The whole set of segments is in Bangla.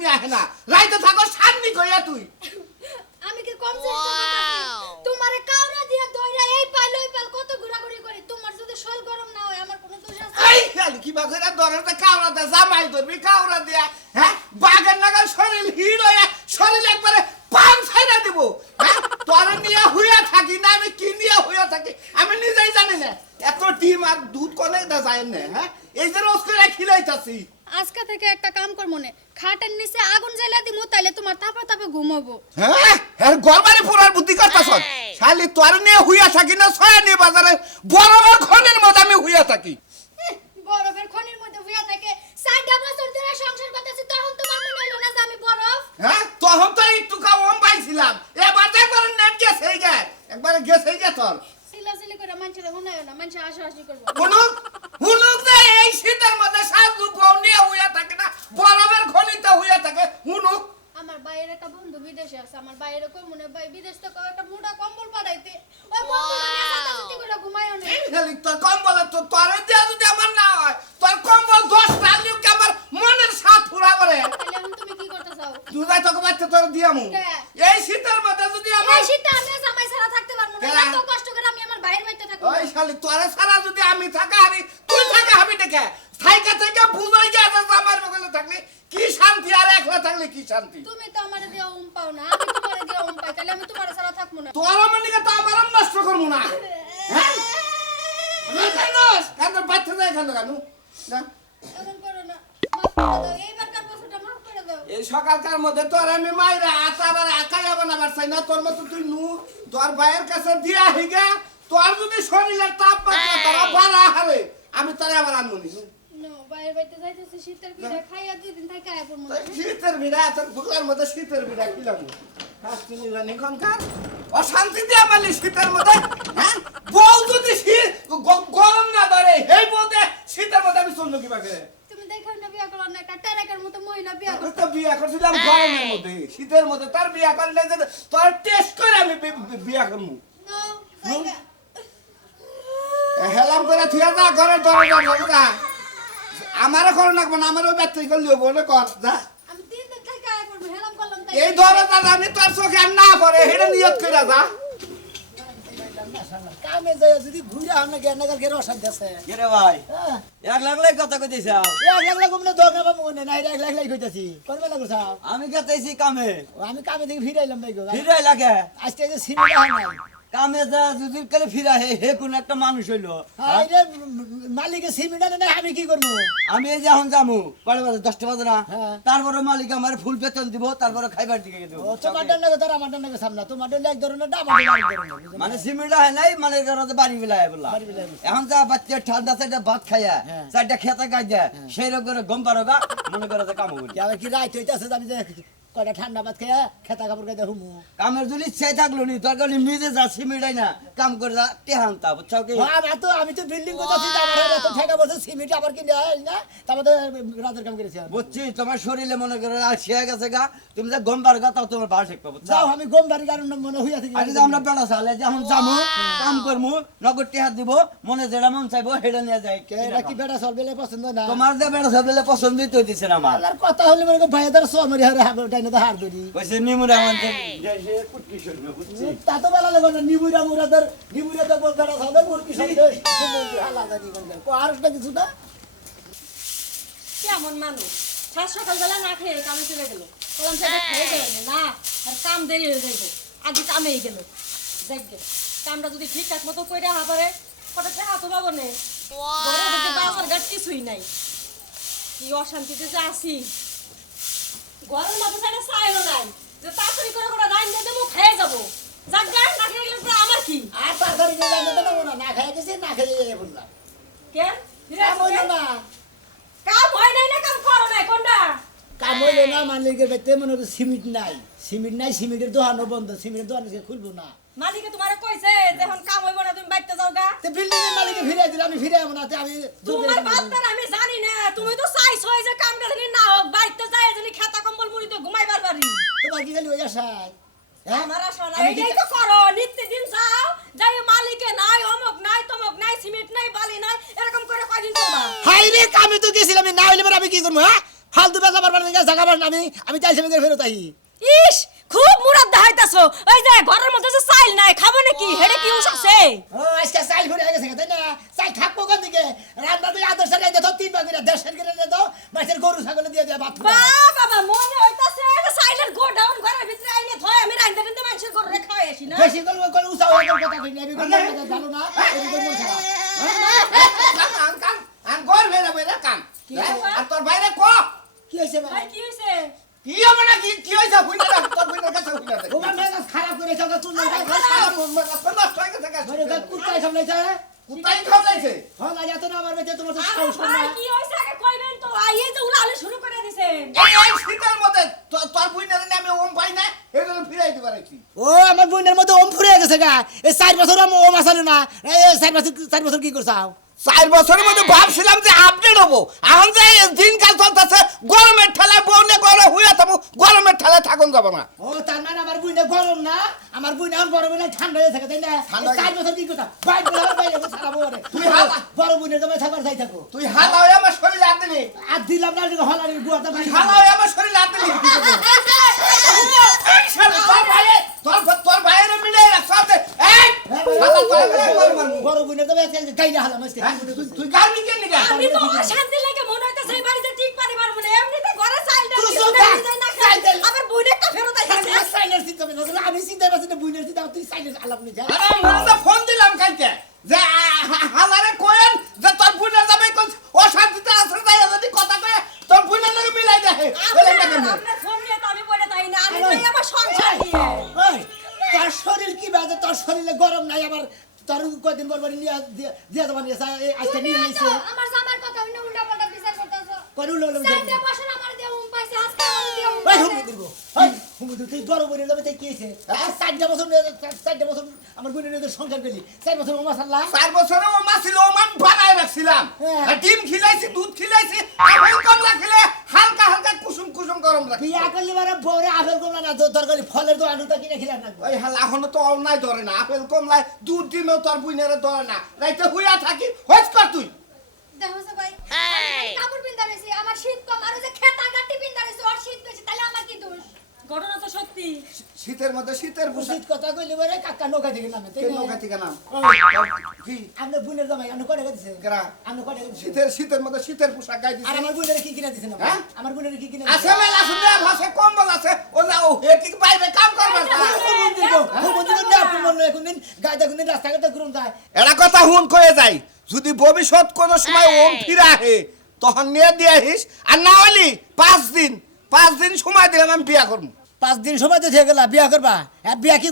নিয়ে আহে না রাইতে থাকো সামনি কইয়া তুই আমি কি কম চেষ্টা করতেছি তোমারে কাউরা দিয়া দইরা এই পাল ওই পাল কত ঘোরাঘুরি করি তোমার যদি শরীর গরম না হয় আমার কোনো দোষ আছে এই খালি কি বাগেরা দরতে কাউরা দা জামাই ধরবি কাউরা দিয়া হ্যাঁ বাগের নাগাল শরীর হিড় হয়ে শরীর একবারে পান ছাইরা দিব হ্যাঁ তোর নিয়ে হইয়া থাকি না আমি কি নিয়ে হইয়া থাকি আমি নিজেই জানি না এত ডিম আর দুধ কোনে দা যায় না হ্যাঁ এই যে রোজ করে খিলাইতাছি আজকে থেকে একটা কাম কর মনে খাটের নিচে আগুন জ্বালা দিমু তাইলে তোমার তাপে তাপে ঘুমাবো হ্যাঁ এর গরবারে পুরার বুদ্ধি করতাছ শালি তোর নিয়ে হইয়া থাকি না ছয়া নিয়ে বাজারে বড় বড় খনির মধ্যে আমি হইয়া থাকি বরফের খনির মধ্যে হইয়া থাকে 60 বছর ধরে সংসার করতেছি তখন তোমার মনে হলো না যে আমি বরফ হ্যাঁ তখন তো একটু কম পাইছিলাম এবার তো একবার নেট গেছে এই গে একবারে গেছে এই গে তোর সিলাসিলি করে মানুষের হুনায় না মানুষ আশাআশি করবো হুনুক হুনুক যে এই শীতের মধ্যে সাজু বউ নিয়ে হইয়া থাকে না বরফের খনিতে হইয়া থাকে হুনুক আমার বাইরে একটা বন্ধু বিদেশে আছে আমার বাইরে কই মনে ভাই বিদেশ থেকে একটা মোটা কম্বল পাঠাইতে ওই কম্বল নিয়ে সাতাসাতি করে ঘুমায়ও না এই খালি তোর কম্বল তো তোর দেয়া যদি আমার না হয় তোর কম্বল 10 টা লিও কি আমার মনের সাথ পুরা করে তাহলে এখন তুমি কি করতে চাও তুই যাই তোকে বাচ্চা তোর দিয়ামু হ্যাঁ। এই শীতের মধ্যে যদি আমার এই শীতটা আমি জামাই ছাড়া থাকতে পারবো না কেন? এত কষ্ট করে আমি আমার বাইরে বাইতে থাকবো ওই শালি তোরে ছাড়া যদি আমি থাকা হারি তুই থাকা হবি দেখে থাইকা থেকে বুঝাই গেছে আমার বগলে থাকলে কি শান্তি আর একলা থাকলে কি শান্তি তুমি তো আমারে দিয়া পাও না আমি তোমারে দিয়া পাই তাহলে আমি তোমারে ছাড়া থাকবো না তোর মনিকে তো আমার নষ্ট করবো না হ্যাঁ কেন কেন বাচ্চা যায় কেন কেন না এমন করো না মাফ করে দাও এইবারকার বছরটা মাফ করে দাও এই সকালকার মধ্যে তোর আমি মাইরা আবার একাই বানাবার চাই না তোর মতো তুই নু তোর ভাইয়ের কাছে দিয়া হিগা তোর যদি শরীরের তাপমাত্রা তারা বাড়া হারে আমি তোরে আবার আনবনি নো বাইরে বাইতে যাইতেছি শীতের পিঠা খাইয়া দুই দিন থাকা আয় পড়মু শীতের বিড়া তোর বুকলার মধ্যে শীতের বিড়া কি লাগবে তুমি জানি এখনকার অশান্তি দিয়ে পারলি শীতের মধ্যে হ্যাঁ বউ যদি গরম না ধরে এই বউতে শীতের মধ্যে আমি চললো কি বাকে তুমি দেখো না বিয়া করো না একটা টেরাকের মতো মহিলা বিয়া করো তো বিয়া করছিলাম গরমের মধ্যে শীতের মধ্যে তার বিয়া করলে যে তোর টেস্ট করে আমি বিয়া করবো নো হেলাম করে থিয়া যা ঘরে দরজা আমারও করো না আমারও ব্যর্থ করলি বলে কর যা আমি তিন দিন থাকা আয় পড়মু হেলাম করলাম তাই এই দরজা আমি তোর চোখে আর না পড়ে এটা নিয়ত করে যা কামে যায় যদি ঘুরে আমরা জ্ঞানগর গের অশান্তি আছে কেরে ভাই হ্যাঁ 1 লাখ লাই কথা কইতেছাও এক লাখ লাখ মনে দরকার পাবো মনে নাই এক লাখ লাখ কইতাছি করবে লাগো সাহেব আমি গেতেছি কামে আমি কামে থেকে ফিরাইলাম ভাই গো ফিরাই লাগে আজকে যে সিনেমা হয় নাই কামে যা যদি কালে ফিরা হে কোন একটা মানুষ হইলো হাই রে মালিকের সিমেন্ট আনে না আমি কি করবো আমি এই যে এখন যামু কয়টা বাজে 10টা বাজে না হ্যাঁ। তারপরে মালিক আমার ফুল বেতন দিব তারপরে খাইবার দিকে দেব ও তোমার ডান্না তার আমার ডান্না সামনা তোমার ডান্না এক ধরনের দাম আমার ডান্না এক ধরনের মানে সিমেন্ট হয় নাই মানে ঘরে বাড়ি বিলায় বলা বাড়ি বিলায় বলা। এখন যা বাচ্চা ঠান্ডা সাইডে ভাত খাইয়া হ্যাঁ। চারটা খেতে গাইয়া সেই রকম করে গম পারোগা মনে করে যে কাম করি কি আবার কি রাইত হইতাছে আমি যে কয়টা ঠান্ডা ভাত খেয়ে খেতা কাপড় গায়ে হুমু কামের যদি ইচ্ছাই থাকলো নি তোর কাছে নিজে যা সিমেন্ট হয় না কাম করে যা টেহান্তা বুঝছো কি আমি তো বিল্ডিং করতেছি আমার এত ঠেকা বলছে সিমেন্ট আবার কিনে হয় না তারপরে রাতের কাম করেছি আমি। বুঝছি তোমার শরীরে মনে করে আসিয়া গেছে গা তুমি যে গম পারোগা তাও তোমার ভালো ঠিক পাবো যাও আমি গম বাড়ি কারণ মনে হইয়া থাকি আগে যে আমরা বেড়া চালে যে এখন যামু কাম করমু নগদ টেহাত দিব মনে যেটা মন চাইবো সেটা নিয়ে যাই এটা কি বেটা চলবে পছন্দ না তোমার যে বেড়া চালে পছন্দই তো দিছে না আমার আর কথা হলে মনে ভাই তার সমরি হারে হাগল টাইনে তো হার ধরি কইছে নিমুরা মধ্যে যে সে কুটকি শুনবে বুঝছি তা তো বলা লাগো না নিবুরা মুরাদার নিবুরা তো বেটা চলে মুরকি সন্দেশ হালা জানি বন্ধ আর একটা কিছু না কেমন মানুষ সাত সকালবেলা না খেয়ে কামে চলে গেল বললাম সেটা খেয়ে যাবে না আর কাম দেরি হয়ে যাইবে আগে কামেই গেল যাইবে কামটা যদি ঠিকঠাক মতো করে রাখা পারে কটা টাকা তো পাবো নে ঘরের মধ্যে বাজার ঘাট কিছুই নাই কি অশান্তিতে যে আছি ঘরের মধ্যে সাইডে চাইলো নাই যে তাড়াতাড়ি করে করে রাইন দিয়ে দেবো খেয়ে যাবো যাক গাছ না খেয়ে গেলে তো আমার কি আর তাড়াতাড়ি দিয়ে জানো তো না না খাই গেছে না খেয়ে বললাম কেন কাম হইলো না কাম হয় নাই না কাম করো নাই কোনটা কাম হইলো না মালিকের বেতে মনে হচ্ছে সিমেন্ট নাই সিমেন্টের দোকানও বন্ধ সিমেন্টের দোকান খুলবো না মালিকে তোমারে কইছে যখন কাম হইব না তুমি বাইতে যাও গা তো বিল্ডিং এর মালিকে ফিরাই দিলে আমি ফিরাই না আমি তোমার বাপের আমি জানি না তুমি তো চাইছো যে কামটা জানি না হোক বাইতে যায় জানি খেতা কম্বল মুড়ি তো ঘুমাইবার পারি তোমার কি খালি ওই আশায় হ্যাঁ আমার আশা নাই আমি কি- এইটাই তো করো নিত্যদিন যাও যাই মালিকে নাই অমক নাই তমক নাই সিমেন্ট নাই বালি নাই এরকম করে কয়দিন চলবা হাই রে কামে তো গেছিলাম আমি না হইলে পরে আমি কি করবো হ্যাঁ ফালতু বেজা মারবার দিকে জায়গা পাস না আমি চাইছি আমি ফেরত আই ইস খুব মুরাদ দেখাইতাছো ওই যে ঘরের মধ্যে যে চাইল নাই খাবো নাকি হেডে কি উসাছে ও আজকে চাইল ফুরে গেছে তাই না চাই থাকবো কোন দিকে রান্না তুই আদর্শ রে দে তো 3 ভাগ করে 1.5 করে দে তো মাছের গরু ছাগল দিয়ে দে ভাত বাবা মনে হইতাছে চাইলের গোডাউন ঘরের ভিতরে আইলে থয় আমি রাইন্দা রাইন্দা মানুষের ঘরে খাই আসি না বেশি করে উসাও কথা কই না আমি কোন কথা জানো না এই তোর মন খারাপ কান গোর বেরা বেরা কান আর তোর বাইরে ক কি হইছে ভাই ভাই কি হইছে কি হবে না কি হইছে হুইনা তোর হুইনা কাছে হুইনা দে তোমার মেজাজ খারাপ করে চল তুই না নষ্ট হয়ে গেছে মানে গাছ কুত্তাই সামলাইছে কুতাই খাওয়াইছে হ্যাঁ না এত না আমার বেঁচে তোমার তো আরে সাহস কম ভাই না কি হইছে আগে কইবেন তো আইয়ে যে উলালে শুরু করে দিছেন এই শীতের মধ্যে তোর হুইনারে আমি ওম পাই না এগুলো ফিরাই দিবার রাখছি ও আমার বোনের মধ্যে ওম ফুরে গেছে গা এই 4 বছর ওম আসালো না এই 4 বছর কি করছাও 4 বছরের মধ্যে ভাবছিলাম যে আপডেট হবো এখন যে দিনকাল চলতেছে গরমের ঠেলায় বউনে ঘরে হুইয়া থাকবো গরমের ঠেলায় থাকুন যাব না ও তার মানে আমার বুইনে গরম না আমার বুইনে এখন বড় বুইনে ঠান্ডা হয়ে থাকে তাই না ঠান্ডা 4 বছর কি কথা বাইরে বাইরে সারা বড় তুই হালা। বড় বুইনে তুমি থাকবার চাই থাকো তুই হালা হয়ে আমার শরীরে হাত দিলি আর দিলাম না হলারি গুয়াটা তুই হালা হয়ে আমার শরীরে হাত দিলি এই শালা, তোর ভাইয়ের মিলে রাখছ এই হালা তোর বড় বুইনে তুমি গাইলা হালা মাসতে তুই গালি কেন নিগা আমি তো অশান্তি লাগে মনে হইতাছে এই বাড়িতে ঠিক পারিবার বলে এমনিতে ঘরে চাইল তুই দেন চুপ থাক। আবার বইনে একটা ফেরত আইছে সাইলেন্স দিতে হবে আমি চিন্তা করছি না বুইনে দিতে তুই সাইলেন্স আলাপ নিয়ে যা আরে আমরা ফোন দিলাম কালকে যে হালারে কোয়েন যে তোর বুনের যাবে কোন অশান্তিতে আছে তাই যদি কথা কয়ে তোর বুনের লগে মিলাই দে বলে না কেন আপনার ফোন নিয়ে তো আমি বলে তাই না আমি তো আমার সংসার নিয়ে ওই তোর শরীর কি বাজে তোর শরীরে গরম নাই আবার তোর কয়দিন পর নিয়ে দিয়া দেবা নিয়ে আজকে নিয়ে আইছে আমার জামার কথা হইনা উল্টা পাল্টা বিচার করতেছো করে উল্লো উল্লো সাইডে বসেন আমার দিয়ে পাইছে আজকে আমার দিয়ে ওই হুমু দিব ওই হুমু দিব তুই বড় বড় যাবে তাই কি হইছে 4 বছর আমার বোনের নিয়ে সংসার করলি 4 বছর ও মাশাআল্লাহ 4 বছরে ও মাছিল ও মান বানায় রাখছিলাম হ্যাঁ। আর ডিম খিলাইছি দুধ খিলাইছি আপেল কমলা খেলে হালকা হালকা কুসুম কুসুম গরম রাখি বিয়া করলি মানে বউরে আপেল কমলা না দরকারি ফলের দোকানটা কিনে খেলাম না ওই হাল এখনো তো অন্যায় ধরে না আপেল কমলায় দুধ ডিমেও তোর বুইনের ধরে না রাইতে হুইয়া থাকি হইছ কর তুই দেখো সে ভাই আমি কাপড় পিন্দা রইছি আমার শীত কম আর ওই যে খেতা গাটি পিন্দা রইছি ওর শীত বেশি তাহলে আমার কি দোষ ঘটনা তো সত্যি শীতের মধ্যে শীতের পোশাক উচিত কথা কইলি বলে কাকা নৌকা থেকে নামে তাই কে না নৌকা থেকে নাম কি আমরা বোনের জামাই আমরা কয়টা দিছে গ্রা আমরা কয়টা দিছে শীতের মধ্যে শীতের পোশাক গাই আর দিছে আমার বোনের কি কিনে দিছে না হ্যাঁ? আমার বোনের কি কিনে আছে মেলা শুনে ভাষে কম্বল আছে ও না ও হে কি বাইরে কাম করবে রাস্তাঘাটে ঘুরুন যায় এরা কথা হুন কয়ে যাই যদি ভবিষ্যৎ কোনো সময় ওম ফিরে আহে তখন নিয়ে দিয়ে আহিস আর না হলি 5 দিন সময় দিলাম আমি বিয়া করবো 5 দিন সময় তো থেকে গেলা বিয়া করবা আর বিয়া কি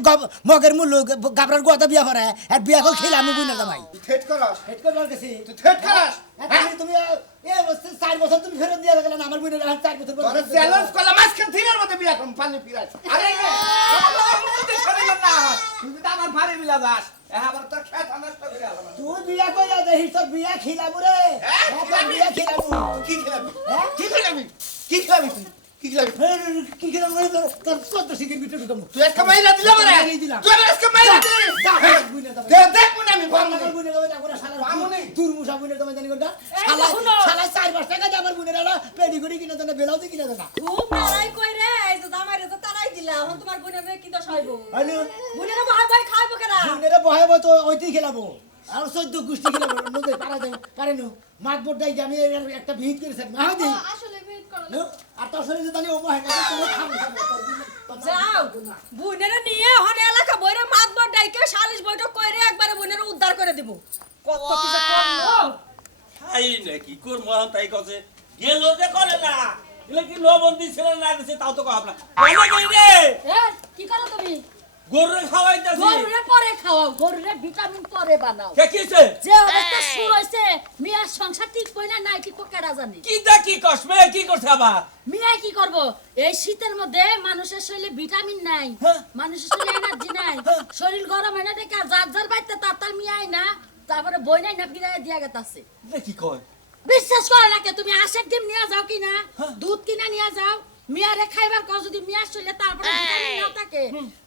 মগের মূল্য গাবরার গোয়াটা বিয়া করে আর বিয়া করে খেলে আমি বুঝনা জামাই তুই থেট করস হেড করবার কাছে তুই থেট করস তুমি এ অবস্থা 4 বছর তুমি ফেরত দিয়ে গেলেন আমার বুঝনা 4 বছর তোরে চ্যালেঞ্জ করলাম আজকে দিনের মধ্যে বিয়া করবো পানি ফিরাই আরে না তুই তো আমার ভারী মিলা যাস আবার তোর খেত নষ্ট করে আলাম তুই বিয়া কইরা দেখিস তোর বিয়া খিলাবু রে বিয়া খিলাবু কি খেলাবি কি খেলাবি কি খেলাবি তুই কি খেলাবি কি খিলাবু তোর 14 সেকেন্ড ভিতরে ঢুকামু তুই একটা মাইরা দিলা মানে দিলাম। তুই আমার আজকে মাইরা দিলি বুঝনা জামাই দেখ মনে আমি বন্ধ আমার বুঝনা জামাই না করে শালা মামুনি। দুর্মুষা বুঝনা জামাই জানি কোনটা এই শালা দেখুন না। শালা 4 টাকা দিয়ে আমার বুঝনা পেডি করে কিনে দেনা বেলাউজি কিনে দেনা খুব লড়াই কই রে এই যে জামাইরে তো তারাই দিলা এখন তোমার বোনের কি দোষ হইব হ্যালো বোনের ভাই ভাই খাইবো কেনা বুনেরা বহাবো তো ওইটাই খেলাবো আর 14 গোষ্ঠী খেলাবো নদে পারা যায় পারেনু মাঠ বোর্ডাই যে আমি একটা ভিড় করে থাকি না হয়নি আসলে ওয়েট করো নো আর তোর শরীরে জানি ও মহে না তুমি খাবো যাও বোনের নিয়ে হন এলাকা বইরে মাতবার ডাইকে 40 বৈঠক কইরে একবারে বোনের উদ্ধার করে দিব কত কিছু করলো তাই নাকি কোর মহান তাই কছে গেল যে করে না এলে কি লবন্দি ছিল না দিছে তাও তো কব না বলে গই রে এ, কি করো তুমি গরুরে খাওয়াইতাছি গরুরে পরে খাওয়াও গরুরে ভিটামিন পরে বানাও কে কিছে যে অবস্থা শুরু হয়েছে মিয়ার সংসার ঠিক কই না নাই ঠিক কেডা জানে কি দা কি কসমে কি করছে আবার মিয়া কি করব এই শীতের মধ্যে মানুষের শরীরে ভিটামিন নাই হ্যাঁ। মানুষের শরীরে এনার্জি নাই শরীর গরম হয় না দেখে যার যার বাইতে তার মিয়াই না তারপরে বই নাই না ফিরাই দিয়া গেতাছে কি কয় বিশ্বাস করে না কে তুমি আশেক ডিম নিয়ে যাও কিনা দুধ কিনা নিয়ে যাও মিয়ারে খাইবার কও যদি মিয়া চলে তারপরে ভিটামিন না থাকে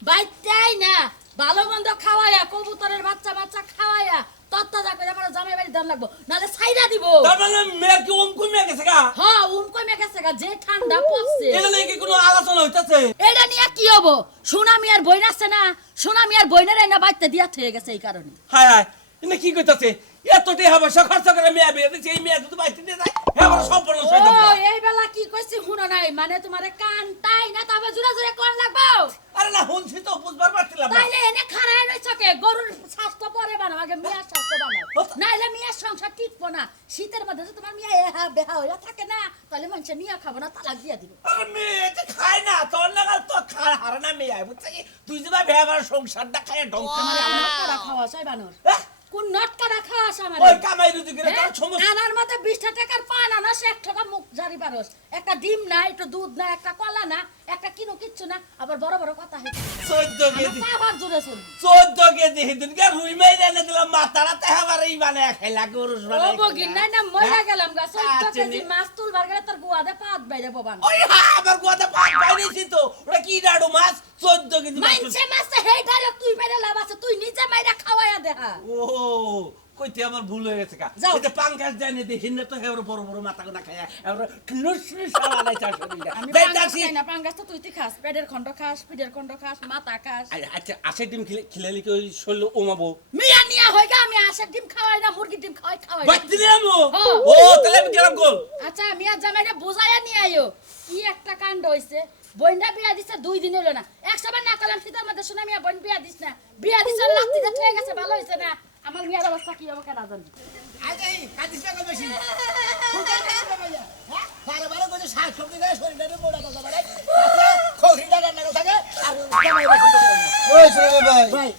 বাইতেই না ভালো মন্দ খাওয়ায়া কবুতরের বাচ্চা খাওয়ায়া তত্তাজা করে আমার জামাই বাড়ি দাম লাগবো নালে ছাইরা দিব তার মানে মেয়ে কি ওম কমে গেছে গা হ্যাঁ কমে গেছে গা, যে ঠান্ডা পড়ছে। এগুলো কি কোনো আলোচনা হইতাছে এটা নিয়ে কি হবো? সোনামি আর বইন আছে না, সোনামি আর বইনের না বাইতে দিয়া থয়ে গেছে এই কারণে। হায় হায় এনে কি কইতাছে এত টাকা পয়সা খরচ করে মেয়ে বিয়ে দিছে এই মেয়ে তো বাইতে দিয়ে যায় হ্যাঁ বড় সম্পূর্ণ ও সৈন্য এই বেলা কি কইছি শুনো নাই, মানে তোমারে কান তাই না তবে জোরে জোরে কোন লাগবো? আরে না শুনছি তো বুঝবার পারছিলাম না তাইলে এনে খাড়ায় রইছো কে? গরুর স্বাস্থ্য পরে বানাও, আগে মিয়ার স্বাস্থ্য বানাও, নাইলে মিয়ার সংসার টিকবো না। শীতের মধ্যে যদি তোমার মিয়া এহা বেহা হইয়া থাকে না, তাহলে মানুষে মিয়া খাবো না, তালাক দিয়া দিব। আরে মেয়ে তো খায় না তোর লাগাল তো খায় হারে না মেয়ে বুঝছিস কি তুই যে ভাই ব্যবহার সংসারটা খায় ঢংকা মারে আমার আমার নটকারা খাওয়া চাই বানর, হ্যাঁ? কোন নটকারা খাওয়া আমার? ওই কামাই রুজি করে তোর সমস্যা আনার মধ্যে 20 টাকার পান আনাস 1 টাকা মুখ জারি পারস, একটা ডিম না, একটু দুধ না, একটা কলা না, একটা কিনো কিচ্ছু না, আবার বড় বড় কথা হইছে 14 কেজি আবার জোরে শুন। 14 কেজি সেদিনকে রুই মাইরে এনে দিলাম মাথারাতে আবার এই মানে খেলা গরুস ও বানাই বগিন নাই না মইরা গেলাম গা, 14 আচ্ছা, কেজি মাছ তুলবার গেলে তোর গুয়াদে পাত বাইরে ববান। ওই হ্যাঁ আমার গোয়াতে পাট পাইছি তো ওটা কি ডাডু মাছ 14 কেজি মাছ মাইনছে মাছ হেই ডাইরেক্ট তুই বাইরে লাভ আছে, তুই নিজে মাইরা খাওয়ায়া দেখা। ও কইতে আমার ভুল হয়ে গেছে কা যাও। এটা পাঙ্কাস জানি দেখি না তো হেবর বড় বড় মাথা কোনা খায়া এবার নুসরি সালা নাই চাষ করিলা আমি যাই পাঙ্গাস যাচ্ছি খাই না, পাঙ্গাস তো তুই খাস, পেটের খন্ড খাস, পিঠের খন্ড খাস, মাথা খাস। আচ্ছা আশে ডিম খিলালি কি ওই শৈল ওমাবো মিয়া নিয়া হই গা, আমি আশার ডিম খাওয়াই না, মুরগির ডিম খাওয়াই না। বাচ্চিনি আমো হ্যাঁ। ও তাহলে আমি গেলাম গোল আচ্ছা মিয়া জামাইরে বুঝাইয়া নিয়ে আইও, কি একটা কাণ্ড হইছে। বইনটা বিয়া দিছে 2 দিন হলো না, 100 বার না কলাম শীতের মধ্যে শুনে মিয়া বইন বিয়া দিস না, বিয়া দিছ লাত্তিতে হয়ে গেছে, ভালো হইছে না। আমার মিয়ার অবস্থা কি হবে কেনা জানি। আজ এই কাটিস টাকা বেশি ফুটাই না ভাইয়া হ্যাঁ বারে বারে কইছে শাক সবজি গায়ে শরীরে মোড়া কথা বলে খোরিটা রান্না করে থাকে আর জামাই বেশি করে না ওই সুরে ভাই ভাই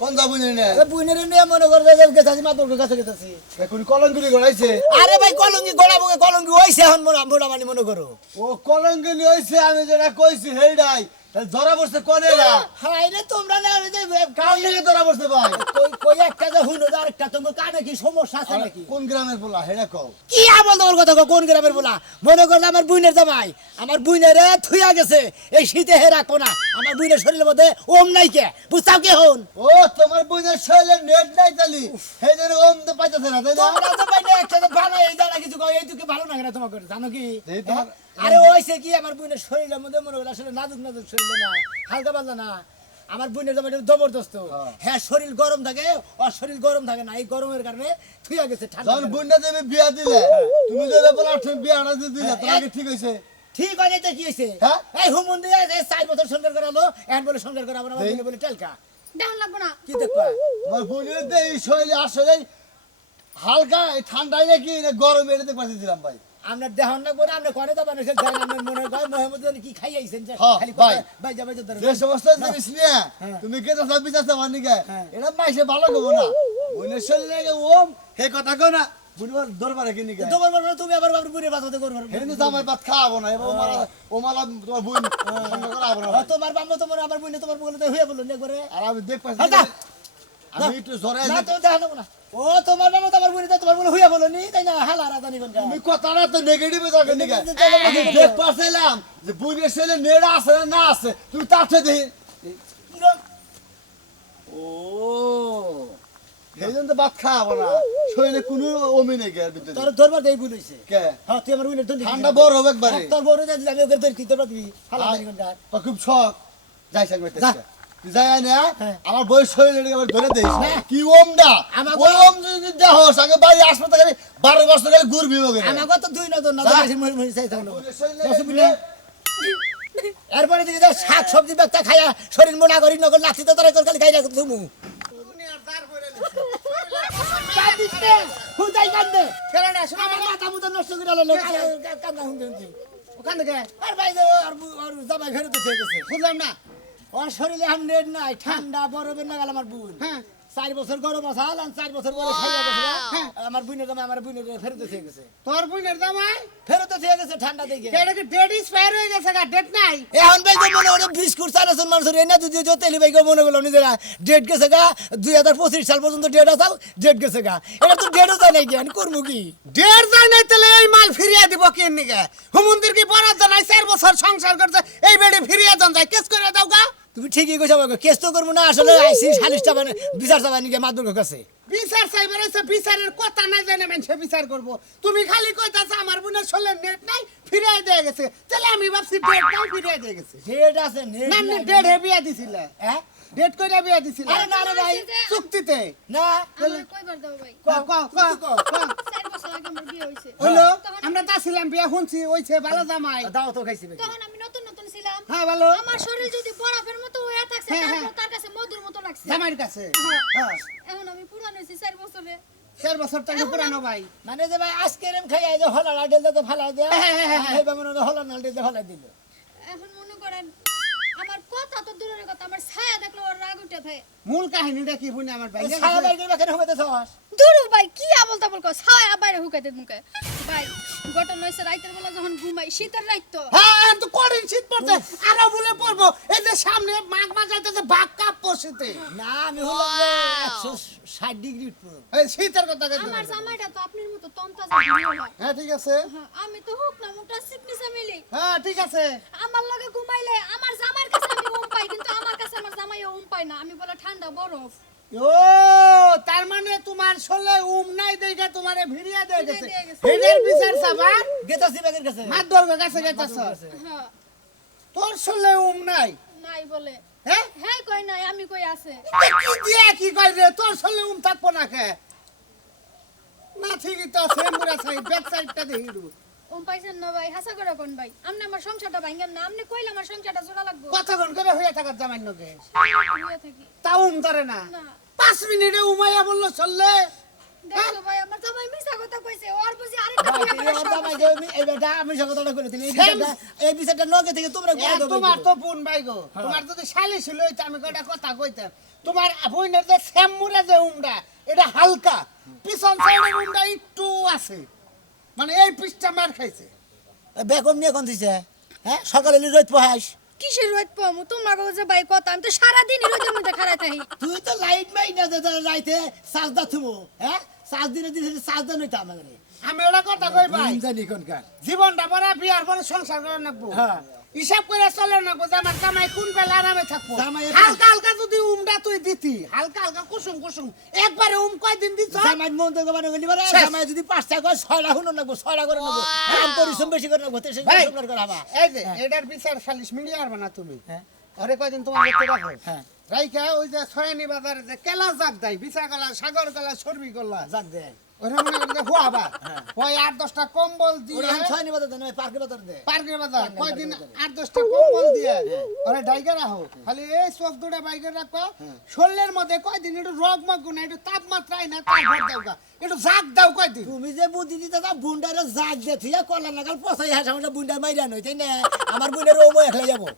কোন যাবুনি না এ বুইনের নিয়ে মনে করে গেছাছি মাতর কাছে গেছাছি এখন কলঙ্গিরি গড়াইছে আরে ভাই কলঙ্গি গোলাবো কলঙ্গি হইছে এখন মোড়া মানে মনে করো ও কলঙ্গিরি হইছে আমি যেটা কইছি হেইডাই ধরা পড়ছে কোনেরা হাই রে তোমরা না ওই যে কাল থেকে ধরা পড়ছে ভাই কই কই একটা যে হুনো আরেকটা তোমার কানে কি সমস্যা আছে নাকি কোন গ্রামের পোলা হেডা কও কি আমল তোমার কথা কও, কোন গ্রামের বলা মনে করলে আমার বুইনের জামাই আমার বুইনের থুইয়া গেছে এই শীতে হে রাখো না আমার বুইনের শরীরের মধ্যে ওম নাই কে বুঝতাও কে হন ও তোমার বুইনের শৈলে নেট নাই তালি সেই জন্য ওম তো পাইতাছে না তাই না তোমরা তো পাইলে একটা তো ভালো এই জানা কিছু কই এই তুই ভালো লাগে না তোমাকে জানো কি এই তোমার আরে ওইছে কি আমার বুইনের শরীরের মধ্যে মনে করলে আসলে নাজুক নাজুক শরীর না হালকা পাতলা না আমার বুইনের জামাই জবরদস্ত হ্যাঁ শরীর গরম থাকে আর শরীর গরম থাকে না এই গরমের কারণে থুইয়া গেছে ঠান্ডা যখন বুইনা দেবে বিয়া দিলে তুমি যে বলা তুমি বিয়াটা দিয়ে দিলে তোমাকে ঠিক হইছে ঠিক হয় নাই তো কি হইছে হ্যাঁ? এই হুমুন দিয়ে 4 বছর সংসার করালো এখন বলে সংসার করা আমার এই? বুইনে বলে টেলকা দেখ লাগবো না। কি দেখবা তোমার বুইনের দে এই শৈলে আসলে হালকা এই ঠান্ডায় নাকি না গরম এটাতে পাঠিয়েছিলাম ভাই আমরা দেহন না করে আমরা করে দাবানো সে জান আমার মনে হয় মোহাম্মদ কি খাই আইছেন যে হ্যাঁ, খালি ভাই। ভাই যাবে তো যে সমস্ত জিনিস নিয়ে তুমি কেটে সব বিচারতে পারনি কে হ্যাঁ। এটা মাইসে ভালো করবো না বুইনের শৈলে ওম হে কথা কো না বুইনের দরবারে কিনি কে তোমার বলবো তুমি আবার বাবুর বুড়ে বাঁচাতে করবে হেন্দু জামাই ভাত খাওয়াবো না এবার ওমালা তোমার বুইন সঙ্গে করাবো না ভাই। তোমার বাম্মা তোমার আমার বুড়ে তোমার বলে হয়ে বললো নে করে আর আমি দেখ পাইছি হ্যাঁ, যা। আমি একটু জরে না তো দেখা নেবো না ও তোমার বাম্মা তোমার বুড়ে তোমার বলে হয়ে বললো নি তাই না হালা রাজানি কোনটা তুমি কথাটা তো নেগেটিভ থাকে নাকি Negative আমি দেখ পাইছিলাম যে বুইনের শৈলে নেড়া আছে না না আছে তুমি তার সাথে দেখি ও সেই জন্য তো ভাত খাওয়াবো না শরীরে কোনো অমি নেই কে ভিতরে তোর ধরবার দেই ভুল হইছে কে হ্যাঁ তুই আমার বুড়ে ধরলি ঠান্ডা বড় হবে একবারে তোর বড় যা আমি ওকে ধরছি তোর বাদ হালা রাজানি কোনটা তো খুব শখ যাই সাং বেতে যা। তুই যাই না হ্যাঁ। আমার বই শরীরে একবার ধরে দেইস না। কি ওমডা আমার ওই ওম যদি দেহ সঙ্গে বাড়ি হাসপাতালে 12 বছর গেলে ঘুরবি ওকে আমাকে তো দুই নজর না যা। বেশি মরে চাই থাকলো বুইনের শরীরে দশ বুলে এরপরে দিকে যাও শাক সবজি ব্যবসা খায়া শরীর মোটা করি নগর লাঠি তো তোরা খালি খাই রাখো তুমি হুদাই কান্দে কেন আমার মাথা মুথা নষ্ট করে আলো কান্দা হুন্দে হুন্দে ওখান থেকে আর ভাই আর জামাই ফেরত হয়ে গেছে বুঝলাম না ওর শরীরে হান্ড্রেড নাই ঠান্ডা বরফের নাগাল আমার বোন 4 বছর গরম আসাল আর 4 বছর পরে খাইয়া গেছে আমার বোনের জামাই আমার বোনের ফেরত হয়ে গেছে তোর বোনের জামাই ফেরত হয়ে গেছে ঠান্ডা দেখে এটা কি ডেট এক্সপায়ার হয়ে গেছে গা, ডেট নাই। এখন ভাই মনে হলো বিস্কুট চালাচ্ছেন মানুষের এনে যদি তেলি ভাই মনে করলো নিজেরা ডেট গেছে গা 2025 সাল পর্যন্ত ডেট আসাল ডেট গেছে গা এটা তো ডেটও যায় নাই জ্ঞান করবো কি ডেট যায় নাই তাহলে এই মাল ফিরিয়ে দিব কেন নিকে? হুমুন্দির কি বরাদ্দ নাই, 4 বছর সংসার করতে এই বেড়ে ফিরিয়ে দেন যায়, কেস করে দাও গা। তুমি ঠিকই কইছো বাবা কেস তো করবো না আসলে আইসি সালিশটা মানে বিচার চাবা নিকে মাদুর কাছে বিচার চাইবার এসে বিচারের কথা না জানে মানুষে বিচার করব তুমি খালি কইতাছ আমার বোনের ছোলের নেট নাই ফিরাই দিয়ে গেছে তাহলে আমি ভাবছি ডেট নাই ফিরাই দিয়ে গেছে ডেট আছে নেট না নাই, ডেট বিয়া দিছিলে হ্যাঁ ডেট কইরা বিয়া দিছিলে আরে না রে ভাই চুক্তিতে না আমার কয়বার দাও ভাই ক ক ক ক 4 বছর আগে আমার বিয়ে হইছে হইলো আমরা তা ছিলাম বিয়া শুনছি হইছে ভালো জামাই দাও তো খাইছি ভাই তখন আমি নতুন নতুন ছিলাম হ্যাঁ ভালো আমার শরীর যদি বরফের মতো হয়ে থাকছে হ্যাঁ, তারপর হ্যাঁ। তার কাছে মধুর মতো লাগছে জামাইর কাছে হ্যাঁ এখন আমি পুরান হইছি 4 বছরে 4 বছর থেকে পুরানো ভাই মানে যে ভাই আজকে এরম খাই আই যে হলা লাডেল তো ফালাই দে হ্যাঁ। এই বামন হলা লাডেল তো ফালাই দিল এখন মনে করেন আমার কথা তো দূরের কথা আমার ছায়া দেখলে ওর রাগ উঠে থাকে মূল কাহিনীটা কি বুঝি আমার ভাই সারা বাইরে বাকের হবে তো সস দূরু ভাই কি আবল তাবল কও ছায়া বাইরে হুকাইতে মুখে ভাই ঘটনা হইছে রাতের বেলা যখন ঘুমাই শীতের রাত তো হ্যাঁ তো কঠিন শীত পড়ছে আরো বলে পড়বো এই যে সামনে মাঘ মাস যাইতেছে বাঘ কাপ পড়ছিতে না আমি হলাম 160 ডিগ্রি পুরো এই শীতের কথা কইতে আমার জামাইটা তো আপনার মতো তন্তা জানি হয় হ্যাঁ ঠিক আছে হ্যাঁ, আমি তো হুক না মুখটা সিকনি সামিলি হ্যাঁ ঠিক আছে আমার লগে ঘুমাইলে আমার জামাইয়ের কাছে আমি উম পাই কিন্তু আমার কাছে আমার জামাই উম পায় না আমি বলে ঠান্ডা বরফ ও তার মানে তোমার শোলে নাই দেখে তোমারে ভিড়িয়া দিয়ে গেছে দিয়ে গেছে। হেডের বিচার সাবা গেতাছি বাকের কাছে মাদর কাছে গেছাস হ্যাঁ তোর শোলে নাই নাই বলে হ্যাঁ হ্যাঁ কই নাই আমি কই আছে কি দিয়ে কি কই রে তোর শোলে থাকবো না কে না ঠিকই তো সেমুরা সাইড ব্যাক সাইডটা দেখিরু উম পাইছেন না ভাই হাসা করে কোন ভাই আমনে আমার সংসারটা ভাঙ্গেন না আমনে কইলে আমার সংসারটা জোড়া লাগবো কতক্ষণ করে হয়ে থাকার জামাই নকে হইয়া থাকি তাও ধরে না না 5 মিনিটে উমাইয়া বললো চললে দেখো ভাই আমার জামাই মিছা কথা কইছে ওর বুঝি আরেকটা বিয়ে করার শখ আছে। এই বেটা আমি সকতটা করে দিই এই বিষয়টা নগে থেকে তোমরা করে দাও তোমার তো বোন ভাই গো তোমার যদি শালি ছিল হইতো আমি কয়টা কথা কইতাম তোমার বোনের যে শ্যামুরা যে উমরা এটা হালকা পিছন সাইডের উমরা একটু আছে মানে এই পিসটা মার খাইছে বেকম নিয়ে কোন দিছে হ্যাঁ সকালে রোদ পোহাস কিসের রোদ পামু তোমার যে ভাই কথা আমি তো সারা দিন রোদের মধ্যে খাড়াই থাকি তুই তো লাইট মাই না যে রাইতে সাজদা থুমু হ্যাঁ সাজ দিনে দিনে সাজদা নইতা আমারে আমি ওটা কথা কই ভাই জানি কোনকার জীবনটা বড় বিয়ার পরে সংসার করে নাকবো হ্যাঁ। হিসাব করে চলে নাকবো যে আমার জামাই কোন বেলা আরামে থাকবো জামাই- হালকা হালকা যদি উমটা তুই দিতি হালকা হালকা কুসুম কুসুম একবারে কয়দিন দিছ জামাই মন তো গবানো গলি বারে শেষ। জামাই যদি 5টা কয় 6টা হুনো লাগবো 6টা করে নেবো কাম পরিশ্রম বেশি করে নেবো তেসে ভাই, সংসার করা হবা এই যে এটার বিচার সালিশ মিলিয়ে আরবা না তুমি হ্যাঁ। আরে কয়দিন তোমার দেখতে রাখো হ্যাঁ। রাইকা ওই যে ছয়ানি বাজারে যে কেলা জাগ দেয় বিচা গলা সাগর গলা সরবি গলা যাক দে ওরা মনে করে হুয়াবা ওই 8-10টা কম্বল দিয়ে ওরা ছয় নিবাদ দেন ওই পার্কে বাজার দে পার্কের বাজার কয়দিন 8-10টা কম্বল দিয়ে ওরা ডাইকা রাখো খালি এই চোখ দুটা বাইকে রাখো শরীরের মধ্যে কয়দিন একটু রোগ মগ না একটু তাপমাত্রায় না তাপ ভর দাও গা একটু জাগ দাও কয়দিন তুমি যে বুদ্ধি দিতে তা বুন্ডারে জাগ দে থিয়া কলা লাগাল পছাই হাসা বুন্ডা মাইরা নই তাই না আমার বুন্ডার ওমো একলাই যাবো